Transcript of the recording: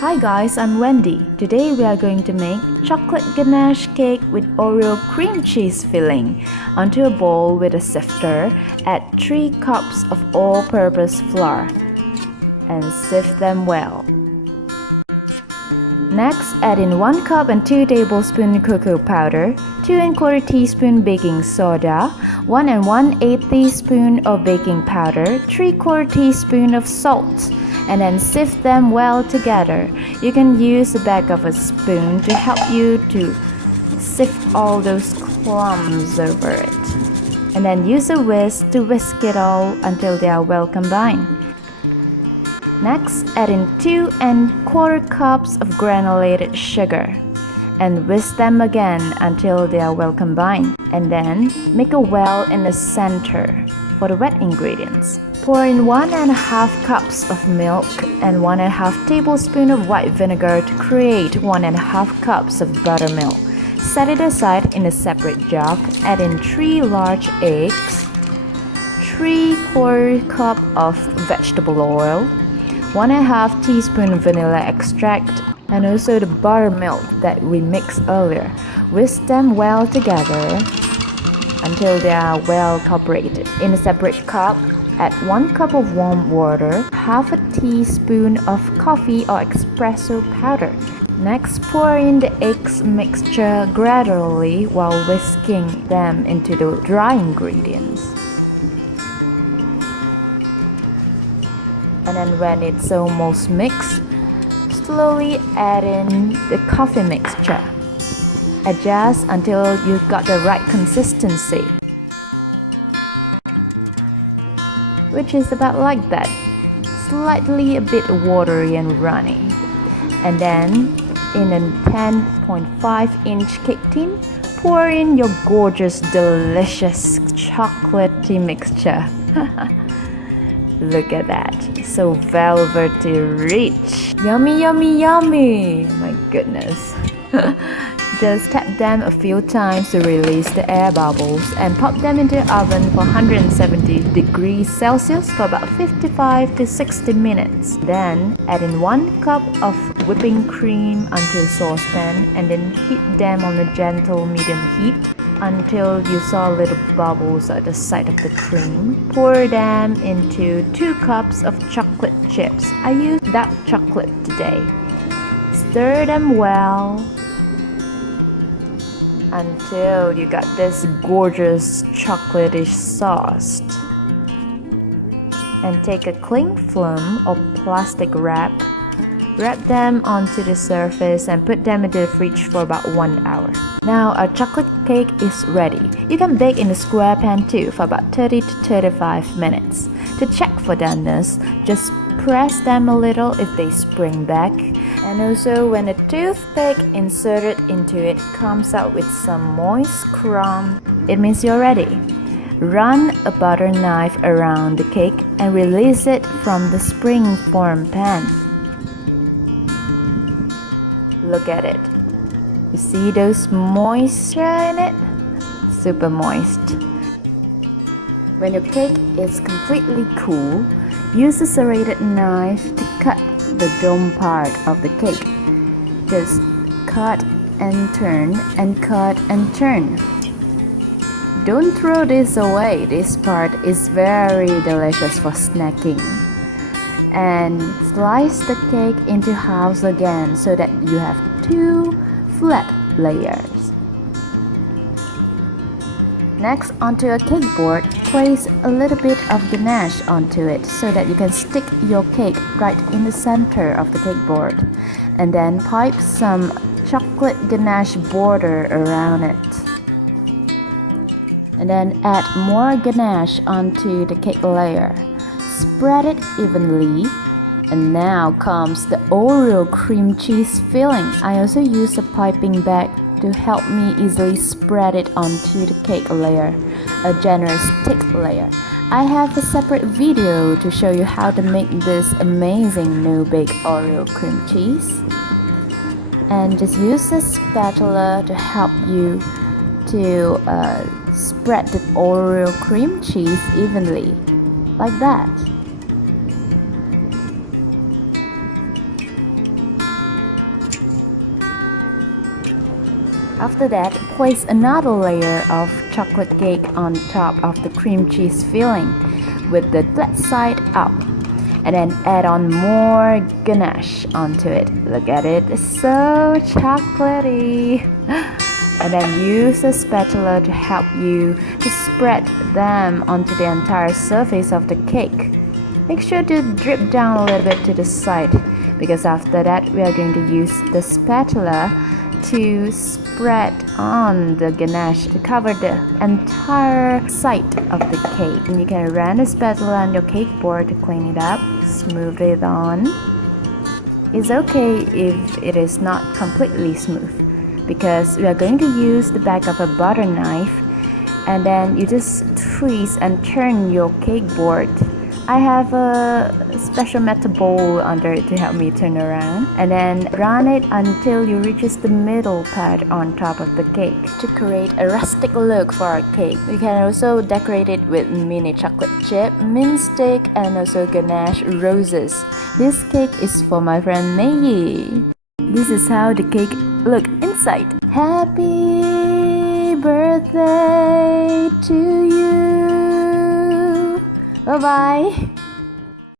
Hi guys, I'm Wendy. Today we are going to make chocolate ganache cake with OREO cream cheese filling. Onto a bowl with a sifter, add 3 cups of all-purpose flour and sift them well. Next, add in 1 cup and 2 tablespoons cocoa powder, 2 1/4 teaspoon baking soda, 1 1/8 teaspoon of baking powder, 3/4 teaspoon of salt, and then sift them well together. You can use the back of a spoon to help you to sift all those clumps over it. And then use a whisk to whisk it all until they are well combined. Next, add in 2 1/4 cups of granulated sugar and whisk them again until they are well combined. And then make a well in the center for the wet ingredients. Pour in 1 1/2 cups of milk and 1 1/2 tablespoons of white vinegar to create 1 1/2 cups of buttermilk. Set it aside in a separate jug. Add in 3 large eggs, 3/4 cup of vegetable oil, 1 1/2 teaspoon vanilla extract, and also the buttermilk that we mixed earlier. Whisk them well together until they are well cooperated. In a separate cup, add 1 cup of warm water, 1/2 teaspoon of coffee or espresso powder. Next, pour in the eggs mixture gradually while whisking them into the dry ingredients. And then when it's almost mixed, slowly add in the coffee mixture. Adjust until you've got the right consistency, which is about like that, slightly a bit watery and runny. And then in a 10.5-inch cake tin, pour in your gorgeous, delicious chocolatey mixture. Look at that, so velvety rich. Yummy, yummy, yummy. My goodness. Just tap them a few times to release the air bubbles and pop them into the oven for 170 degrees Celsius for about 55 to 60 minutes. Then add in 1 cup of whipping cream onto a saucepan and then heat them on a gentle medium heat until you saw little bubbles at the side of the cream. Pour them into 2 cups of chocolate chips. I used dark chocolate today. Stir them well until you got this gorgeous chocolatish sauce. And take a cling film or plastic wrap them onto the surface and put them into the fridge for about 1 hour. Now our chocolate cake is ready. You can bake in a square pan too for about 30 to 35 minutes. To check for doneness, just press them a little if they spring back. And also when a toothpick inserted into it comes out with some moist crumb, it means you're ready. Run a butter knife around the cake and release it from the spring-form pan. Look at it. You see those moisture in it? Super moist. When your cake is completely cool, use a serrated knife to cut the dome part of the cake. Just cut and turn and cut and turn. Don't throw this away. This part is very delicious for snacking. And slice the cake into halves again so that you have 2 flat layers. Next, onto a cake board, place a little bit of ganache onto it so that you can stick your cake right in the center of the cake board. And then pipe some chocolate ganache border around it. And then add more ganache onto the cake layer. Spread it evenly. And now comes the OREO cream cheese filling. I also use a piping bag to help me easily spread it onto the cake layer, a generous thick layer. I have a separate video to show you how to make this amazing no-bake OREO cream cheese. And just use a spatula to help you to spread the OREO cream cheese evenly, like that. After that, place another layer of chocolate cake on top of the cream cheese filling with the flat side up. And then add on more ganache onto it. Look at it, it's so chocolatey. And then use a spatula to help you to spread them onto the entire surface of the cake. Make sure to drip down a little bit to the side, because after that we are going to use the spatula to spread on the ganache to cover the entire side of the cake. And you can run the spatula on your cake board to clean it up, smooth it on. It's okay if it is not completely smooth, because we are going to use the back of a butter knife, and then you just twist and turn your cake board. I have a special metal bowl under it to help me turn around, and then run it until you reaches the middle part on top of the cake to create a rustic look for our cake. You can also decorate it with mini chocolate chip, mint stick, and also ganache roses. This cake is for my friend Mei. This is how the cake look inside. Happy birthday to you. Bye bye.